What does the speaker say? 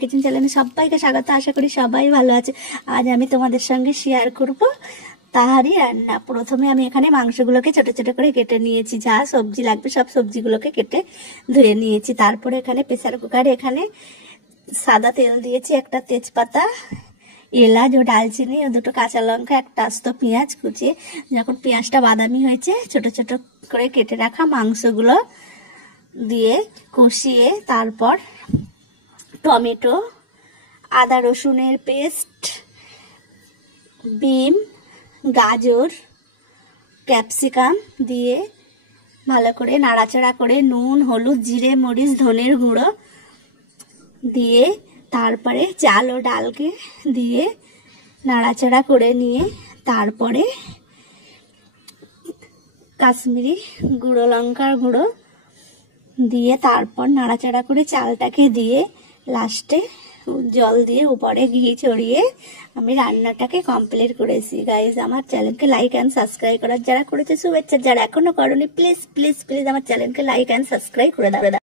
Kitchen চ্যানেলে সবাইকে স্বাগত। আশা করি সবাই ভালো আছে। আজ আমি তোমাদের সঙ্গে শেয়ার করব তাহারি রান্না। প্রথমে আমি এখানে মাংসগুলোকে ছোট ছোট করে কেটে নিয়েছি, যা সবজি লাগবে সব সবজিগুলোকে কেটে ধুয়ে নিয়েছি। তারপরে এখানে প্রেসার কুকারে এখানে সাদা তেল দিয়েছি, একটা তেজপাতা, এলাচ ও ডালচিনি ও দুটো কাঁচা লঙ্কা, একটা আস্ত পেঁয়াজ কুচিয়ে, যখন পেঁয়াজটা বাদামি হয়েছে ছোট ছোট করে কেটে রাখা মাংসগুলো দিয়ে কষিয়ে তারপর টমেটো, আদা রসুনের পেস্ট, বিম, গাজর, ক্যাপসিকাম দিয়ে ভালো করে নাড়াচাড়া করে নুন, হলুদ, জিরে, মরিচ, ধনের গুঁড়ো দিয়ে তারপরে চাল ও ডালকে দিয়ে নাড়াচাড়া করে নিয়ে তারপরে কাশ্মীরি গুঁড়ো লঙ্কার গুঁড়ো দিয়ে তারপর নাড়াচাড়া করে চালটাকে দিয়ে লাস্টে জল দিয়ে উপরে ঘি ছড়িয়ে আমি রান্নাটাকে কমপ্লিট করেছি। গাইজ, আমার চ্যানেলকে লাইক অ্যান্ড সাবস্ক্রাইব করার যারা করেছে শুভেচ্ছা, যারা এখনো করনি প্লিজ প্লিজ প্লিজ আমার চ্যানেলকে লাইক অ্যান্ড সাবস্ক্রাইব করে দাও।